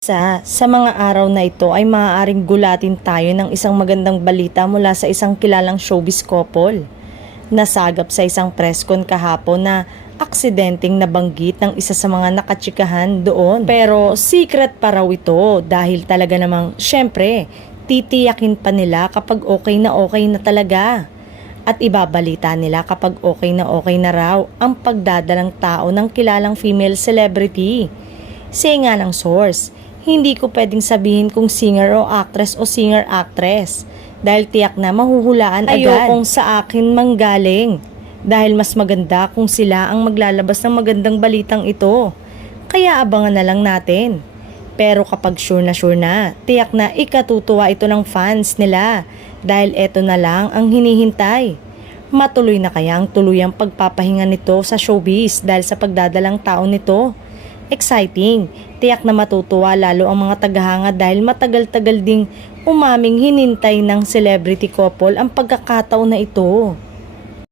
Sa mga araw na ito ay maaaring gulatin tayo ng isang magandang balita mula sa isang kilalang showbiz couple. Nasagap sa isang press con kahapon na aksidenteng nabanggit ng isa sa mga nakachikahan doon. Pero secret pa raw ito dahil talaga namang syempre titiyakin pa nila kapag okay na talaga. At ibabalita nila kapag okay na raw ang pagdadalang tao ng kilalang female celebrity. Say nga ng source, hindi ko pwedeng sabihin kung singer o singer-actress dahil tiyak na mahuhulaan agad. Ayokong sa akin manggaling dahil mas maganda kung sila ang maglalabas ng magandang balitang ito. Kaya abangan na lang natin. Pero kapag sure na, tiyak na ikatutuwa ito ng fans nila dahil eto na lang ang hinihintay. Matuloy na kaya ang tuluyang pagpapahinga nito sa showbiz dahil sa pagdadalang tao nito? Exciting, tiyak na matutuwa lalo ang mga tagahanga dahil matagal-tagal ding umaming hinintay ng celebrity couple ang pagkakataon na ito.